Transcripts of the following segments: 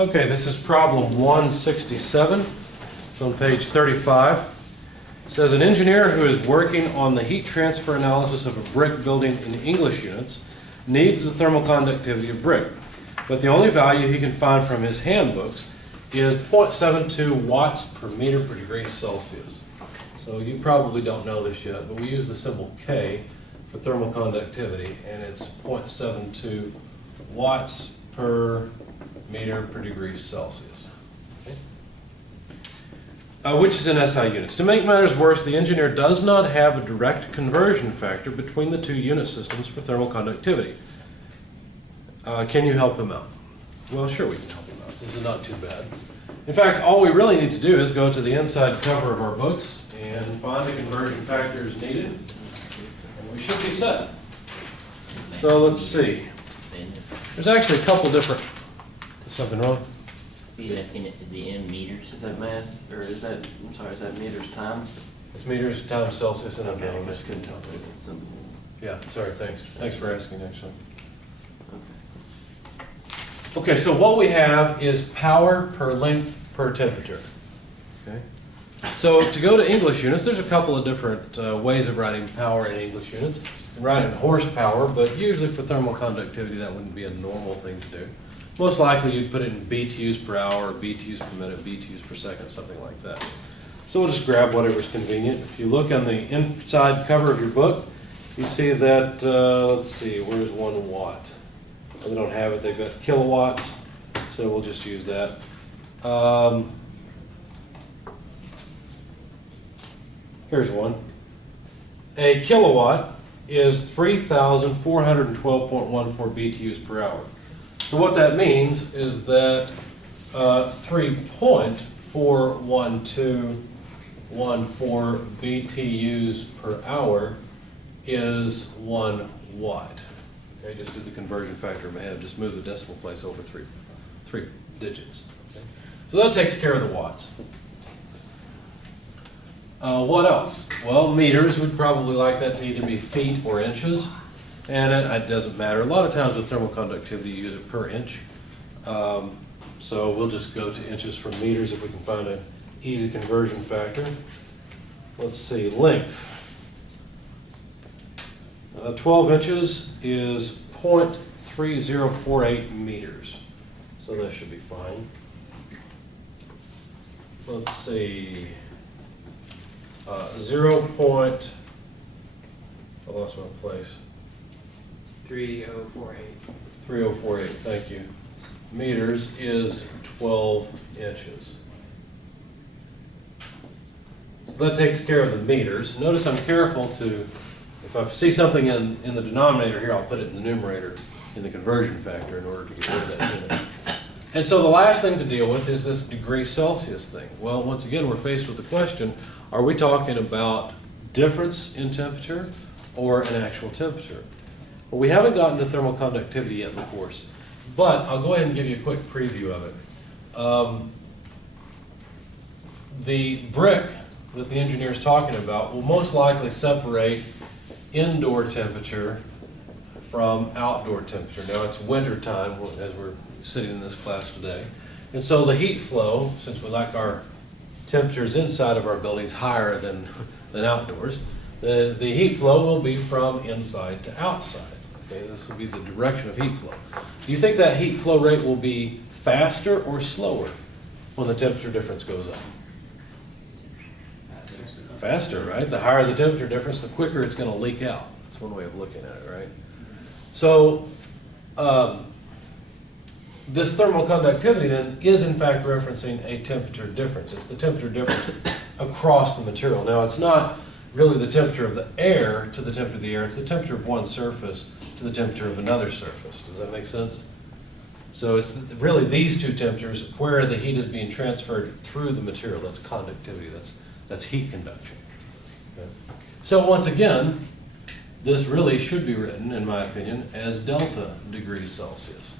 Okay, this is problem 167. It's on page 35. It says an engineer who is working on the heat transfer analysis of a brick building in English units needs the thermal conductivity of brick, but the only value he can find from his handbooks is 0.72 watts per meter per degree Celsius. So you probably don't know this yet, but we use the symbol K for thermal conductivity, and it's 0.72 watts per meter per degree Celsius. Which is in SI units. To make matters worse, the engineer does not have a direct conversion factor between the two unit systems for thermal conductivity. Can you help him out? Well, sure we can help him out. This is not too bad. In fact, all we really need to do is go to the inside cover of our books and find the conversion factors needed, and we should be set. So let's see. There's actually a couple different. Is something wrong? He's asking, is the M meters? Is that mass, or is that, I'm sorry, is that meters times? It's meters times Celsius and Okay, I milliliters. just couldn't tell if it was simple. Yeah, sorry, thanks. Thanks for asking, actually. Okay. Okay, so what we have is power per length per temperature. Okay. So to go to English units, there's a couple of different ways of writing power in English units. You can write it in horsepower, but usually for thermal conductivity that wouldn't be a normal thing to do. Most likely you'd put it in BTUs per hour, BTUs per minute, BTUs per second, something like that. So we'll just grab whatever's convenient. If you look on the inside cover of your book, you see that, let's see, where's 1 watt? They don't have it, they've got kilowatts, so we'll just use that. Here's one. A kilowatt is 3,412.14 BTUs per hour. So what that means is that 3.41214 BTUs per hour is 1 watt. Okay, just do the conversion factor in my head. Just move the decimal place over three digits. Okay? So that takes care of the watts. What else? Well, meters, we'd probably like that to either be feet or inches. And it doesn't matter. A lot of times with thermal conductivity, you use it per inch. So we'll just go to inches from meters if we can find an easy conversion factor. Let's see, length. 12 inches is 0.3048 meters. So that should be fine. Let's see. I lost my place. 3048. 3048, thank you. Meters is 12 inches. So that takes care of the meters. Notice I'm careful to, if I see something in the denominator here, I'll put it in the numerator in the conversion factor in order to get rid of that unit. And so the last thing to deal with is this degree Celsius thing. Well, once again, we're faced with the question, are we talking about difference in temperature or an actual temperature? Well, we haven't gotten to thermal conductivity yet in the course, but I'll go ahead and give you a quick preview of it. The brick that the engineer is talking about will most likely separate indoor temperature from outdoor temperature. Now it's winter time as we're sitting in this class today, and so the heat flow, since we like our temperatures inside of our buildings higher than outdoors, the heat flow will be from inside to outside. Okay, this will be the direction of heat flow. Do you think that heat flow rate will be faster or slower when the temperature difference goes up? Faster, right? The higher the temperature difference, the quicker it's going to leak out. That's one way of looking at it, right? So this thermal conductivity then is in fact referencing a temperature difference. It's the temperature difference across the material. Now it's not really the temperature of the air to the temperature of the air, it's the temperature of one surface to the temperature of another surface. Does that make sense? So it's really these two temperatures where the heat is being transferred through the material. That's conductivity, that's heat conduction. Okay. So once again, this really should be written, in my opinion, as delta degrees Celsius.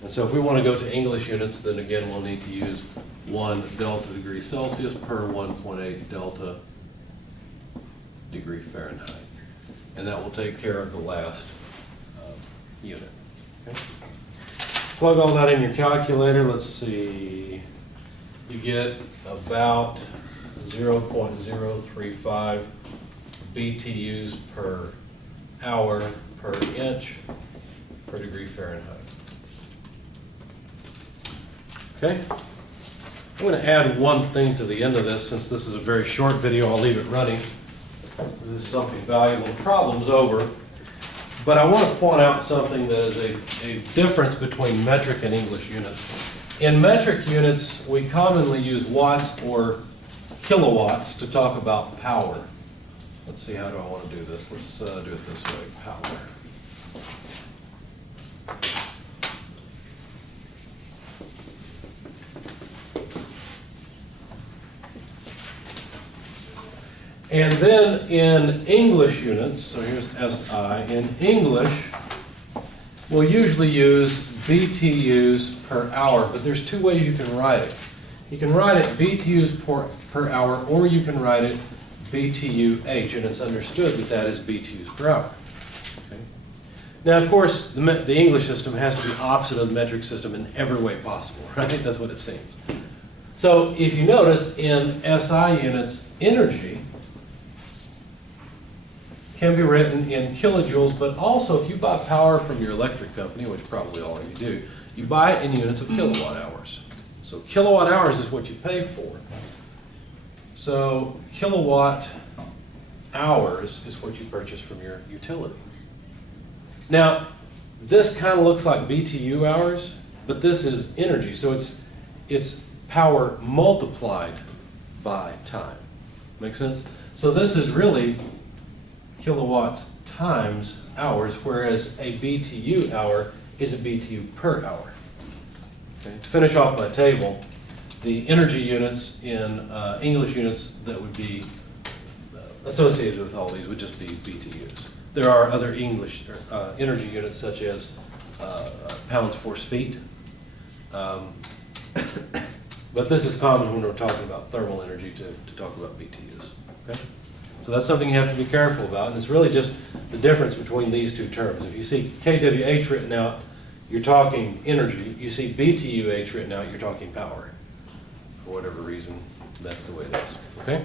And so if we want to go to English units, then again we'll need to use 1 delta degree Celsius per 1.8 delta degree Fahrenheit. And that will take care of the last unit. Okay? Plug all that in your calculator. Let's see. You get about 0.035 BTUs per hour per inch per degree Fahrenheit. Okay? I'm going to add one thing to the end of this. Since this is a very short video, I'll leave it running. This is something valuable. The problem's over. But I want to point out something that is a difference between metric and English units. In metric units, we commonly use watts or kilowatts to talk about power. Let's see, how do I want to do this? Let's do it this way, power. And then in English units, so here's SI, in English, we'll usually use BTUs per hour, but there's two ways you can write it. You can write it BTUs per hour, or you can write it BTUH, and it's understood that that is BTUs per hour. Okay? Now, of course, the English system has to be opposite of the metric system in every way possible, right? That's what it seems. So if you notice, in SI units, energy can be written in kilojoules, but also if you buy power from your electric company, which probably all of you do, you buy it in units of kilowatt hours. So kilowatt hours is what you pay for. So kilowatt hours is what you purchase from your utility. Now, this kind of looks like BTU hours, but this is energy, so it's power multiplied by time. Make sense? So this is really kilowatts times hours, whereas a BTU hour is a BTU per hour. Okay. To finish off my table, the energy units in English units that would be associated with all these would just be BTUs. There are other English energy units such as pounds force feet, but this is common when we're talking about thermal energy to talk about BTUs. Okay? So that's something you have to be careful about, and it's really just the difference between these two terms. If you see kWh written out, you're talking energy. You see BTUH written out, you're talking power. For whatever reason, that's the way it is. Okay?